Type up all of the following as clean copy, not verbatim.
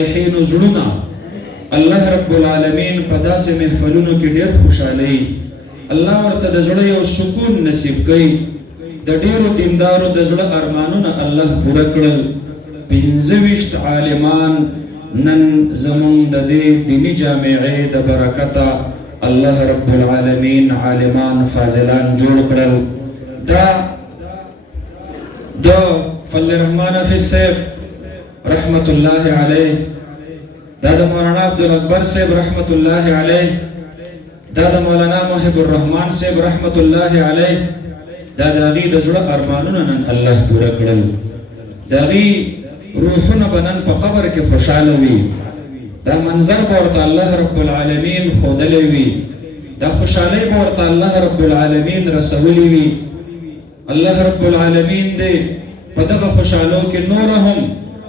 حين زړونه الله رب العالمین په داسې محفلونو کې ډېر خوشحالي الله ورته د زړه یو سکون نصیب کوي د ډېرو دیندارو د زړه ارمانونه الله پوره کړل 25 عالمان نن زمونږ د دې دیني جامعې د برکته الله رب العالمین عالمان فاضلان جوړ کړل دا د فضل الرحمن حافظ صاحب رحمت الله علیه دا د مولانا عبدالاکبر صاحب رحمت الله علیه دا د مولانا محب الرحمن صاحب رحمت الله علیه دا د هغې د زړه ارمانونه نن الله پوره کړل د هغې روحونه به نن په قبر کې خوشحاله وي دا منظر به ورته الله رب العالمین ښودلی وي دا خوشحالۍ به ورته الله رب العالمین رسولی وي الله رب العالمین دې په دغه خوشحالو کې نور هم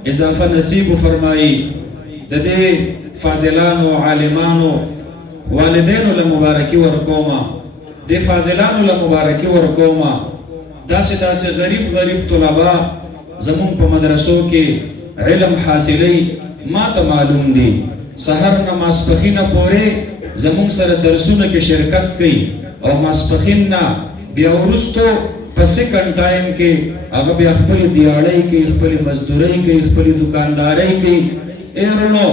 اضافه نصیب فرمایي د دې فاضلانو عالمانو والدینو له مبارکي ورکوما د فاضلانو له مبارکي ورکوما داسې غریب طلبا زمون په مدرسو کې علم حاصلي ما ته معلوم دي سحر نه ماسپخین پورې زمون سره درسونه کې شرکت کوي او ماسپخین نه بیا وروستو په سیکنډ ټایم کې هغه بیا خپل دیاړۍ کوي خپل مزدورۍ کوي خپل دکاندارۍ کوي ایرونو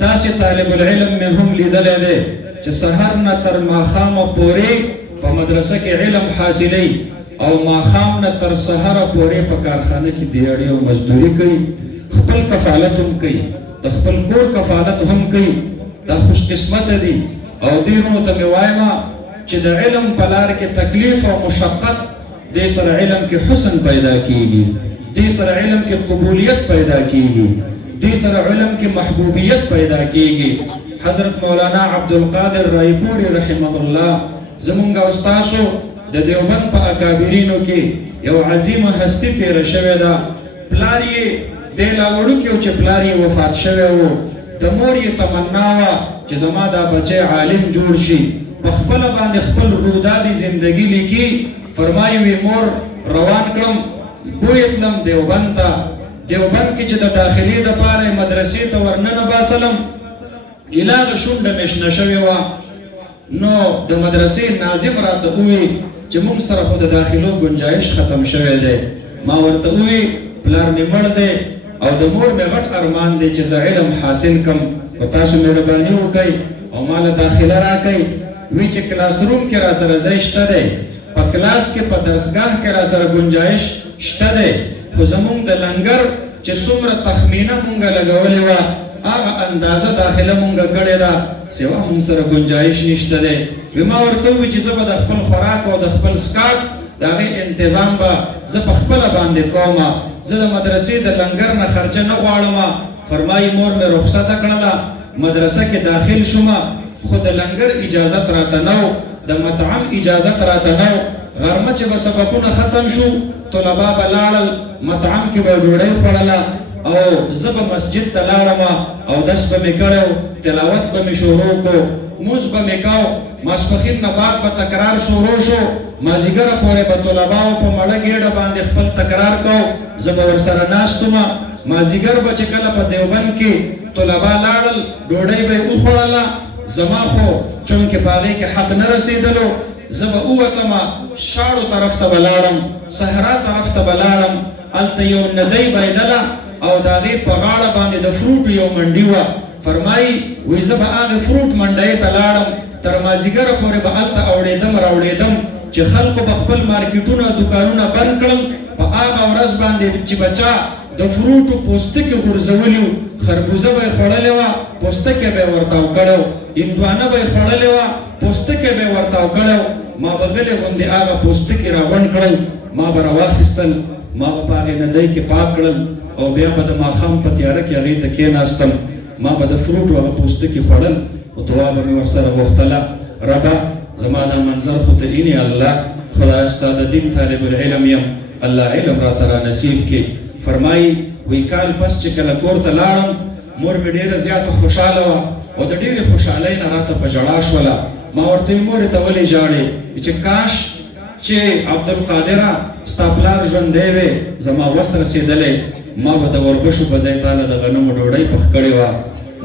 داسې طالب العلم مې هم لیدلی دی چې سحر نه تر ماښامه پورې په مدرسه کې علم حاصلوي او ماښام نه تر سحره پورې په کارخانه کې دیاړۍ او مزدوري کوي خپل کفالت هم کوي د خپل کور کفالت هم کوي دا خوش قسمته دي او دیرونو ته مې وایم چې د علم په لار کې تکلیف او مشقت دې سره علم کې حسن پیدا کیږي دې سره علم کې قبولیت پیدا کیږي دې سره علم کې محبوبیت پیدا کیږي حضرت مولانا عبدالقادر رایپوری رحمه الله زمونږ استاسو د دیوبند په اکابرینو کې یو عظیمه هستی تیره شوې ده پلار یې دی لا وړوکی و چې پلار یې وفات شوی و د مور یې تمنا وه چې زما دا بچی عالم جوړ شي په خپله باندې خپل رودادي زندگی لیکي فرمایي وي مور روان کړم بوی تلم دیوبند ته دیوبند کې چې د داخلي دپاره مدرسې ته ورننه باسلم ایلاغه شونډه مې شنه شوې وه نو د مدرسې ناظم راته ووی چې موږ سره خو د داخلو ګنجایش ختم شوی دی ما ورته ووی پلار مې مړ دی او د مور مې غټ ارمان دی چې زه علم حاصل کم که تاسو مهرباني وکئ او ما له داخله راکئ وی چې کلاس روم کې را سره ځای شته دی په کلاس کې په درسګاه کې را سره ګنجایش شته دی خو زمونږ د لنګر چې څومره تخمینه مونږه لګولې وه هغه اندازه داخله مونږه کړې ده سوا مونږ سره ګنجایش نشته دی وی ما ورته ووي چې زه به د خپل خوراک او د خپل سکاک د هغې انتظام به زه په خپله باندې کومه زه د مدرسې د لنګر نه خرچه نه غواړمه فرمایي مور مې رخصته کړله مدرسه کې داخل شومه خو د لنګر اجازت راته نه د مطعم اجازت راته نه غرمه چې به سبقونه ختم شو طلبا به لاړل مطعم کې به ډوډۍ خوړله او زه به مسجد ته لاړم او دس به مې کړی تلاوت به مې شروع کو مونځ به مې کو ماسپښین نه بعد به تکرار شروع شو مازدیګره پورې به طلباو په مړه ګېډه باندې خپل تکرار کو زه به ورسره ناست وم مازدیګر به چې کله په دیوبند کې طلبا لاړل ډوډۍ به یې وخوړله زما خو چونکې په هغې کې حق نه رسېدلو زه به ووتم شاړو طرف ته به لاړم صحرا طرف ته به لاړم هلته یو ندۍ بایدله او د هغې په غاړه باندې د فروټو یو منډي وه فرمایي وایي زه به هغې فروټ منډۍ ته لاړم تر مازدیګره پورې به هلته اوړېدم راوړېدم چې خلکو به خپل مارکیټونه دکانونه بند کړل په هغه ورځ باندې چې به چا د فروټو پوستکي غورځولي وو خربوزه به یې خوړلې وه پوستکی به یې ورتاو کړی و هندوانه به یې خوړلې وه پوستکی به یې ورتاو کړی و ما به غلې غوندې هغه پوستکي راغونډ کړل ما به راواخیستل ما به په هغې ندۍ کې پاک کړل او بیا به د ماښام په تیاره کې هغې ته کېناستم ما به د فروټو هغه پوستکي خوړل او دعا به مې ورسره غوښتله ربه زما دا منظر خو ته اینې الله خدایه ستا د دین طالب العلم یم الله علم راته را نصیب کړي فرمایي وی کال پس چې کله کور ته لاړم مور مې ډېره زیاته خوشحاله وه او د ډېرې خوشحالۍ نه راته په ژړا شوله ما ورته وی مورې ته ولې ژاړې چې کاش چې عبدالقادره ستا پلار ژوندی وی زما وس رسېدلی ما به د وربشو په ځای تاله د غنمو ډوډۍ پخ کړې وه.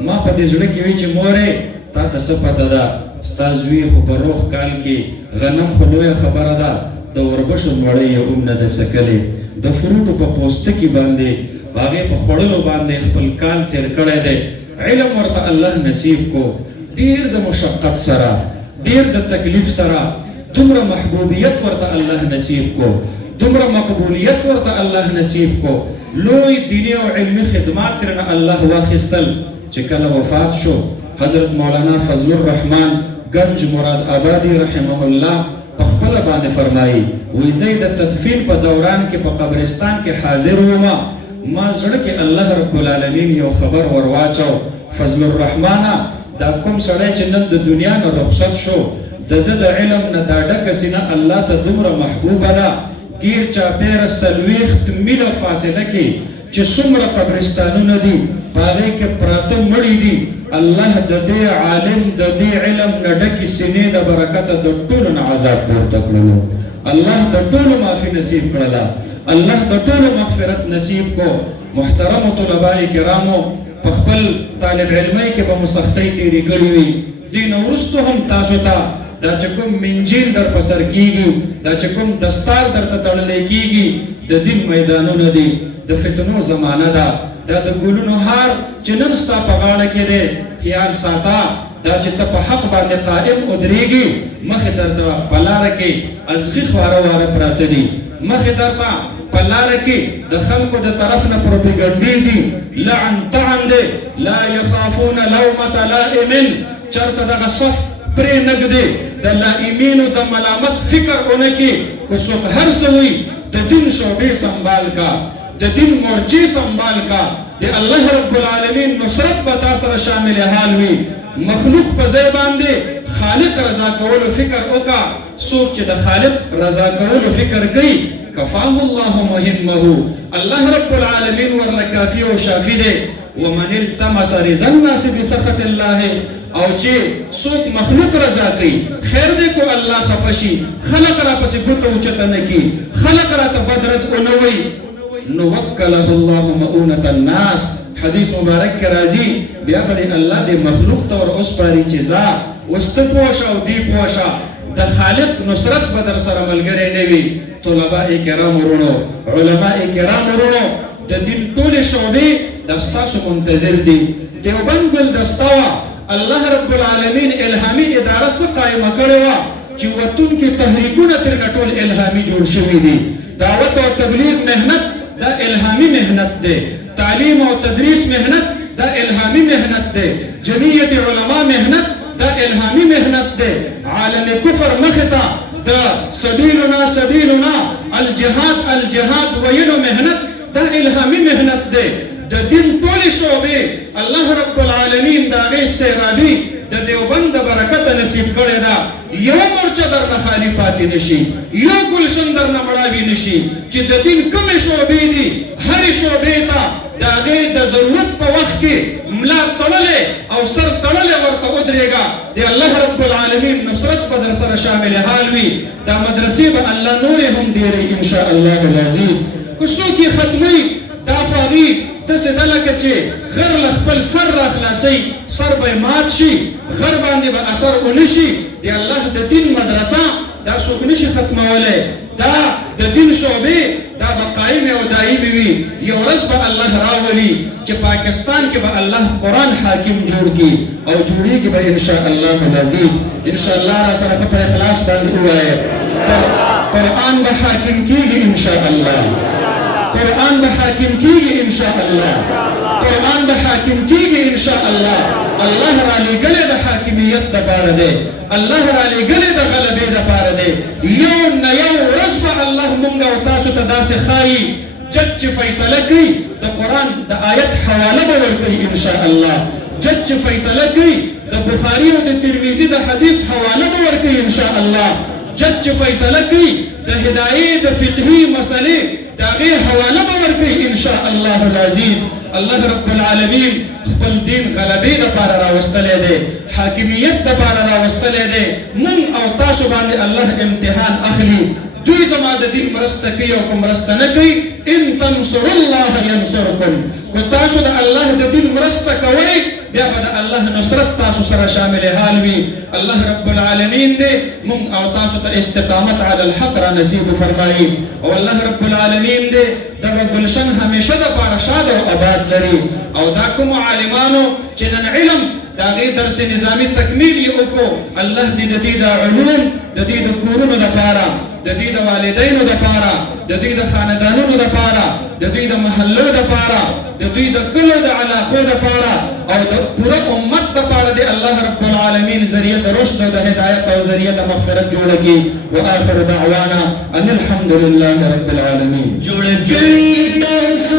ما په دې زړه کې وی چې مورې تا ته څه پته ده، ستا زوی خو په روغ کال کې غنم خو لویه خبره ده، د وربشو نوړۍ یې هم نه ده څکلې. د فروټو په پوستکي باندې په هغې په خوړلو باندې خپل کال تېر کړی دی. علم ورته الله نصیب کو، ډېر د مشقت سره، ډېر د تکلیف سره، دومره محبوبیت ورته الله نصیب کو، دومره مقبولیت ورته الله نصیب کو. لوی دینی او علمی خدمات ترنه الله واخیستل. چې کله وفات شو حضرت مولانا فضل الرحمن گنج مراد آبادی رحمه الله په خپله باندې فرمایي، وایي زه د تدفین په دوران کې په قبرستان کې حاضر وم، ما زړه کې الله رب العالمین یو خبر ورواچو، فضل الرحمنه دا کوم سړی چې نن د دنیا نه رخصت شو، د ده د علم نه دا ډکه سینه الله ته دومره محبوبه ده. ګیر چاپېره 40 میله فاصله کې چې څومره قبرستانونه دي په هغې کې پراته مړي دي، الله د دې عالم د دې علم نه ډکې سینې د برکته د ټولو نه عذاب پورته کړلو. الله د ټولو معافي نصیب کړله، الله د ټولو مغفرت نصیب کو. محترمو طلباء کرامو، په خپل طالب علمۍ کې به مو سختۍ تېرې کړې وي، دې نه وروستو هم تاسو ته دا چې کوم منجیل در په سر کېږي، دا چې کوم دستار درته تړلی کېږي، د دین میدانونه دي، د فتنو زمانه ده، دا د ګلونو هار چې نن ستا په غاړه کې دی، خیال ساته دا چې ته په حق باندې قائم ودرېږي. مخې درته په لاره کې ازغي خواره واره پراته دي، مخې درته په لاره کې د خلکو د طرف نه پروپیګنډې دي، لعن طعن دی، لا یخافون لومة لائم. چرته دغه صف پرې نږدې د لائمینو د ملامت فکر ونه کې، که څوک هر څه وي د دین شعبې سنبال کا، د دین مورچې سنبال کا، د الله رب العالمین نصرت به تا سره شامل حال وي. مخلوق په ځای باندې خالق رضا کولو فکر وکړه. څوک چې د خالق رضا کولو فکر کوي کفاه الله مهمه، الله رب العالمین ورله کافي او شافي دی. ومن التمس رضا الناس بسخط الله، او چې څوک مخلوق رضا کوي خیر دی کو الله خفه شي، خلق را پسې ګوته اوچته نه کړي، خلق راته بد رد ونه وایي، نو وکله الله مؤونة الناس. حدیث مبارک کې راځي بیا به الله دې مخلوق ته ور وسپاري چې ځه اوس ته پوه شه او دی پوه شه، د خالق نصرت به در سره ملګری نه وي. طلباء کرام ورونو، علماء کرام ورونو، د دین ټولې شعبې دا ستاسو منتظر دي. دیوبند ګلدسته وه، الله رب العالمین الهامي اداره څه قایمه کړې وه چې وتونکي تحریکونه ترنه ټول الهامي جوړ شوي دي. دعوت او تبلیغ مهنت دا الهامي مهنت دی، تعلیم او تدریس مهنت دا الهامي مهنت دی، جمعیت علما مهنت دا الهامي مهنت دی. عالم کفر مخته دا سبیلنا سبیلنا الجهاد الجهاد ویلو مهنت دا الهامي مهنت دی. د دین ټولې شعبې الله رب العالمین د هغې سیرابي د دیوبند د برکته نصیب کړې ده. یو مورچه درنه خالي پاتې نشي، یو ګلشن درنه مړاوي نشي، چې د دین کومې شعبې دي هرې شعبې ته د هغې د ضرورت په وخت کې ملا تړلې او سر تړلې ورته ودرېږه، د الله رب العالمین نصرت به در سره شامل حال وي. دا مدرسې به الله نورې هم ډېرې انشاء الله العزیز. که څوک یې ختموي دا خو هغې داسې ده لکه چې غر له خپل سر راخلاصوي، سر به یې مات شي، غر باندې به اثر ونه شي. د الله د دین مدرسه دا څوک نشي ختمولی، دا د دین شعبې دا به قایمې او دایمې وي. یو ورځ به الله راولي چې پاکستان کې به الله قرآن حاکم جوړ کړي او جوړېږي به انشاء الله العزیز. انشاء الله را سره ښه په اخلاص باندې ووایه، قرآن به حاکم کېږي انشاء الله، قرآن به حاکم کېږي انشاء الله، قرآن به حاکم کېږي انشاء الله. الله را لېږلی د حاکمیت دپاره دی، الله را لېږلی د غلبې دپاره دی. یو نه یو ورځ به الله مونږ او تاسو ته داسې ښایي جج چې فیصله کوي د قرآن د آیت حواله به ورکوي انشاء الله، جج چې فیصله کوي د بخاري او د ترمذي د حدیث حواله به ورکوي انشاء الله، جج چې فیصله کوي د هدایې د فقهي مسلې د هغې حواله به ورکوي انشاء الله العزیز. الله رب العالمین خپل دین غلبې دپاره راوستلی دی، حاکمیت دپاره راوستلی دی. مونږ او تاسو باندې الله امتحان اخلي. دوی زما د دین مرسته کوي او که مرسته نه کوي ان تنصروا الله ینصرکم که تاسو د الله د دین مرسته کوئ بیا به د الله نصرت تاسو سره شامل حال وي. الله رب العالمین دې مونږ او تاسو ته استقامت علی الحق را نصیب فرمایي او الله رب العالمین دې دغه ګلشن همیشه دپاره شاد او آباد لري. او دا کومو عالمانو چې نن علم د هغې درس نظامي تکمیل یې وکړو الله دې د دې د علوم د دې د کورونو دپاره د دې د والدینو دپاره د دې د خاندانونو دپاره د دې د محلو دپاره د دوی د کلو د علاقو دپاره او د پوره امت دپاره د الله رب العالمین ذریعه د رشد او د هدایت او ذریعه د مغفرت جوړه کړي. واخر دعوانا ان الحمد لله رب العالمین. جوړ کړي تاسو